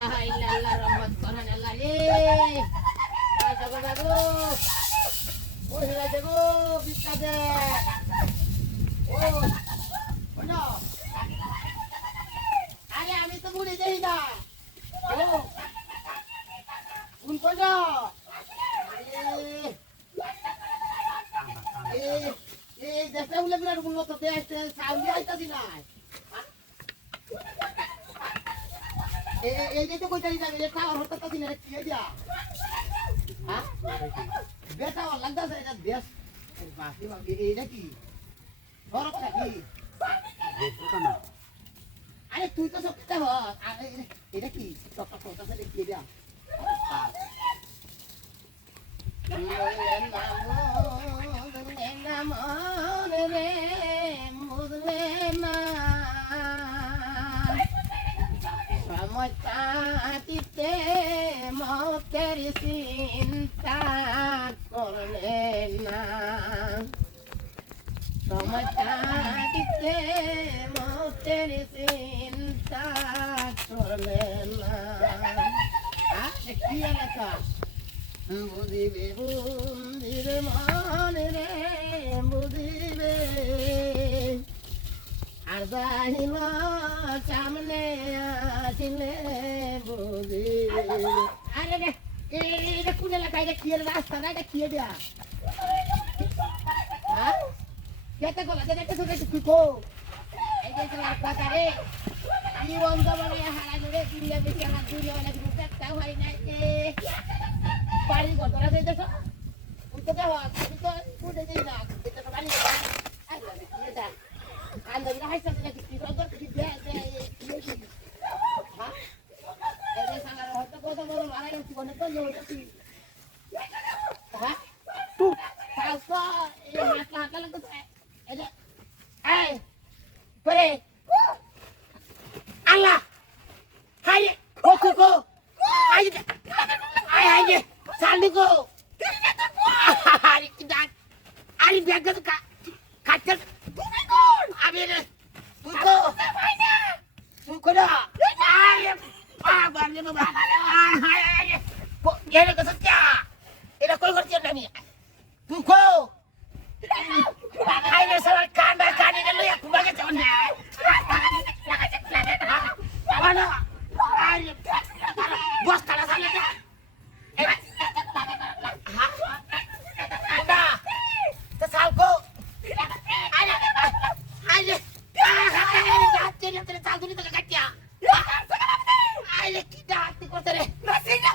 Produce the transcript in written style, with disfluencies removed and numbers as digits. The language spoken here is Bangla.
Ilallah rahmat Tuhan Allah ni. Jago jago. Oh jago jago bisa deh. Oh. Mana? Are আমি তো ভুলে যাই না। ও। কোন কোনা? এই দেখলে বলে বিরাট গুলো তো দেখতে সাউন্ড আইতাছি না। এই যে তো কইতাই যাবে এটা আর হতে তাছি না কি দিয়া হ্যাঁ বেটা লাগতাছে এটা দেশ বাকি বাকি এইটা কি বরফ নাকি দেখো না আরে তুই তো সব কথা আরে এটা কি টক টক করতেছে কি দিয়া Samotatitte moter cinta korlena Samotatitte moter cinta korlena Ah, kia naka Budibe bundibe manere budibe আরবাহিল সামনে আসিলে বুঝি আরে রে এটা কোন এলাকায় এটা কি রাস্তা না এটা কি এটা হ্যাঁ কেটে গলা এটা তো একটু কো এই যে রাস্তা করে কি বন্ধ বলে হারা ধরে দিলে বেশি হাত ধরে অনেক মুখটা হয় না এ বাড়ি গতরা যাইতে তো উঠতে যাওয়া তুমি তো উঠে যাই না এটা তো বাড়ি আইলা এটা Anda bilang hai sampai lagi tidur tu kita ha ini sangat hoto hoto baru mana yang tiba nanti yo tapi ha tu salsa ini mata kalau tu ada pare Allah hai koko hai saldi ko hari kita hari biar tu kacar Abire, tuko, tuko na. Ay, balik mo ba? Ay, yan ang kasatya. Ina ko yung tiyan namin. Tuko. Ay, nasa kanda kanina luya kumbaga sa onda. Ano? Ay, bos kala sana ka. Ha? Anda. Kasal ko. Jadi yang tersaldo ni tengah kaca. Ay, kita hati ko tere. Nasinya.